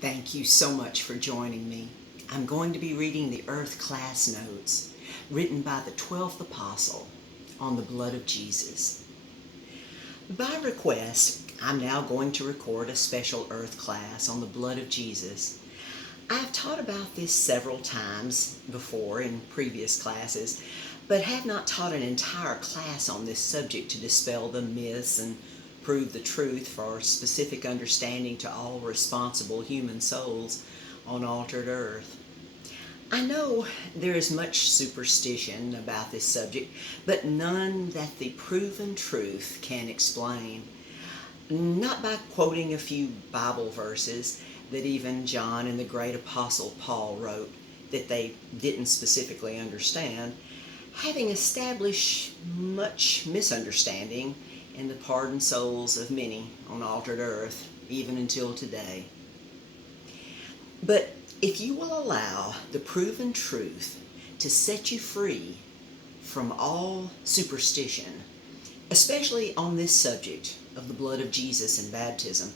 Thank you so much for joining me. I'm going to be reading the Earth Class Notes written by the 12th Apostle on the blood of Jesus. By request, I'm now going to record a special Earth class on the blood of Jesus. I've taught about this several times before in previous classes, but have not taught an entire class on this subject to dispel the myths and prove the truth for specific understanding to all responsible human souls on altered earth. I know there is much superstition about this subject, but none that the proven truth can explain. Not by quoting a few Bible verses that even John and the great apostle Paul wrote that they didn't specifically understand, having established much misunderstanding in the pardoned souls of many on altered earth, even until today. But if you will allow the proven truth to set you free from all superstition, especially on this subject of the blood of Jesus and baptism,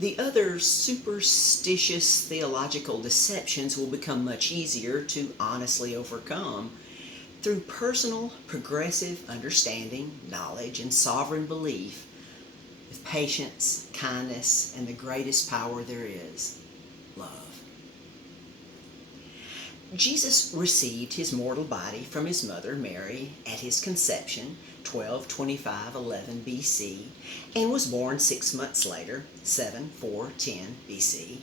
the other superstitious theological deceptions will become much easier to honestly overcome through personal, progressive understanding, knowledge, and sovereign belief with patience, kindness, and the greatest power there is, love. Jesus received his mortal body from his mother Mary at his conception, 1225-11 BC, and was born 6 months later, 7410 BC,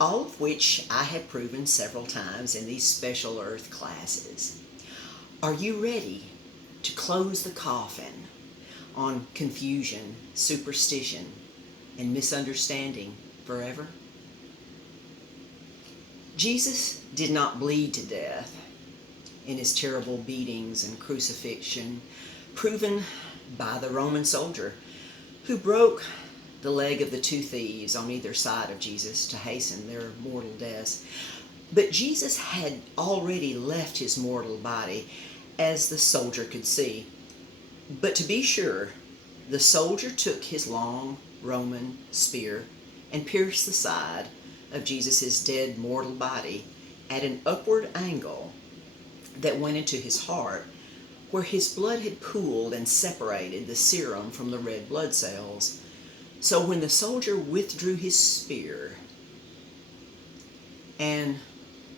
all of which I have proven several times in these special earth classes. Are you ready to close the coffin on confusion, superstition, and misunderstanding forever? Jesus did not bleed to death in his terrible beatings and crucifixion, proven by the Roman soldier who broke the leg of the two thieves on either side of Jesus to hasten their mortal deaths. But Jesus had already left his mortal body, as the soldier could see. But to be sure, the soldier took his long Roman spear and pierced the side of Jesus' dead mortal body at an upward angle that went into his heart, where his blood had pooled and separated the serum from the red blood cells. So when the soldier withdrew his spear, and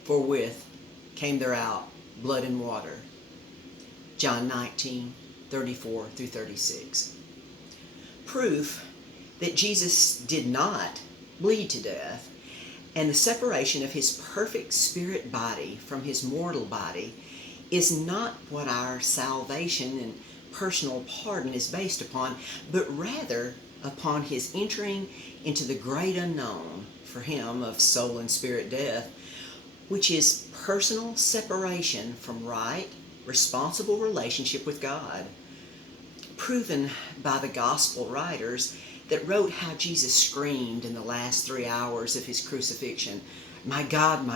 forthwith came there out blood and water. John 19:34-36. Proof that Jesus did not bleed to death, and the separation of his perfect spirit body from his mortal body is not what our salvation and personal pardon is based upon, but rather upon his entering into the great unknown for him of soul and spirit death, which is personal separation from right, responsible relationship with God, proven by the gospel writers that wrote how Jesus screamed in the last 3 hours of his crucifixion, my God,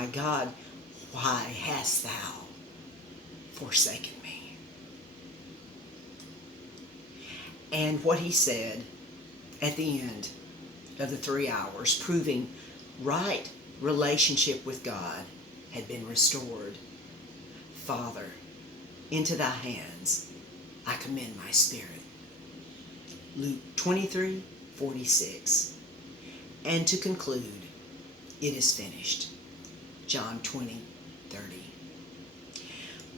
why hast thou forsaken me?" And what he said at the end of the 3 hours, proving right relationship with God had been restored. "Father, into thy hands I commend my spirit." Luke 23:46. And to conclude, it is finished. John 20:30.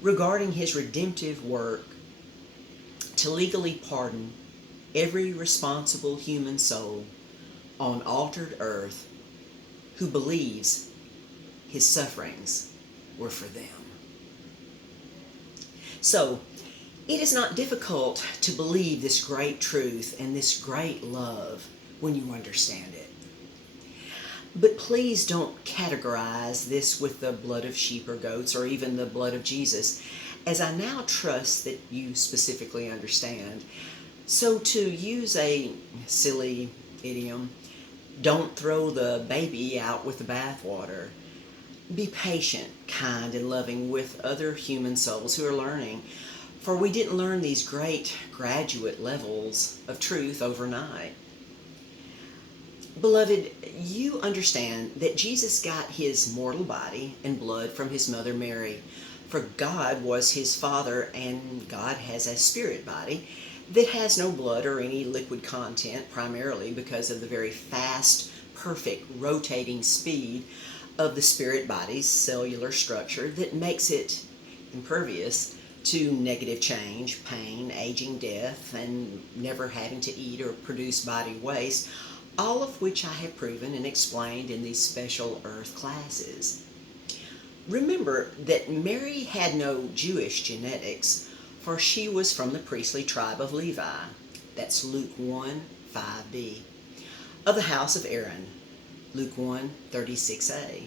Regarding his redemptive work to legally pardon every responsible human soul on altered earth who believes his sufferings were for them. So, it is not difficult to believe this great truth and this great love when you understand it. But please don't categorize this with the blood of sheep or goats or even the blood of Jesus, as I now trust that you specifically understand. So to use a silly idiom, don't throw the baby out with the bathwater. Be patient, kind, and loving with other human souls who are learning, for we didn't learn these great graduate levels of truth overnight. Beloved, you understand that Jesus got his mortal body and blood from his mother Mary. For God was his Father, and God has a spirit body that has no blood or any liquid content, primarily because of the very fast, perfect, rotating speed of the spirit body's cellular structure that makes it impervious to negative change, pain, aging, death, and never having to eat or produce body waste, all of which I have proven and explained in these special earth classes. Remember that Mary had no Jewish genetics, for she was from the priestly tribe of Levi. That's Luke 1, 5b. Of the house of Aaron, Luke 1, 36a.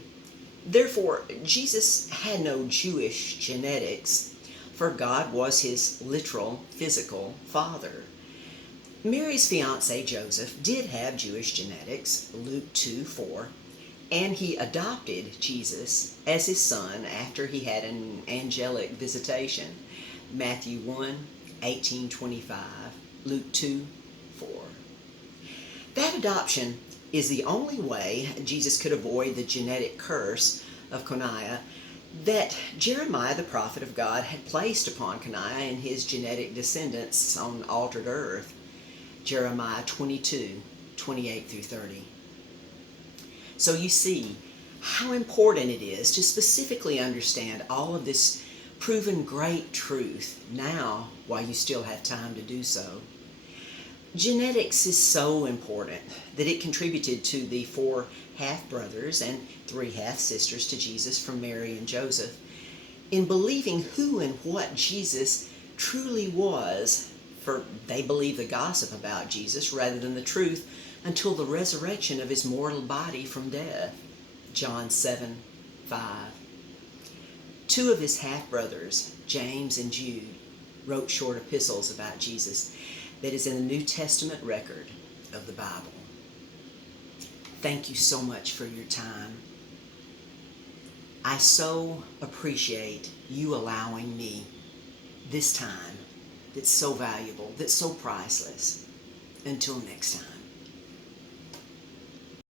Therefore, Jesus had no Jewish genetics, for God was his literal, physical father. Mary's fiancé Joseph did have Jewish genetics, Luke 2, 4, and he adopted Jesus as his son after he had an angelic visitation, Matthew 1, 18:25, Luke 2, 4. That adoption is the only way Jesus could avoid the genetic curse of Coniah that Jeremiah, the prophet of God, had placed upon Coniah and his genetic descendants on altered earth. Jeremiah 22, 28 through 30. So you see how important it is to specifically understand all of this proven great truth now while you still have time to do so. Genetics is so important that it contributed to the 4 half-brothers and 3 half-sisters to Jesus from Mary and Joseph in believing who and what Jesus truly was, for they believed the gossip about Jesus rather than the truth until the resurrection of his mortal body from death. John 7, 5. 2 of his half-brothers, James and Jude, wrote short epistles about Jesus that is in the New Testament record of the Bible. Thank you so much for your time. I so appreciate you allowing me this time that's so valuable, that's so priceless. Until next time.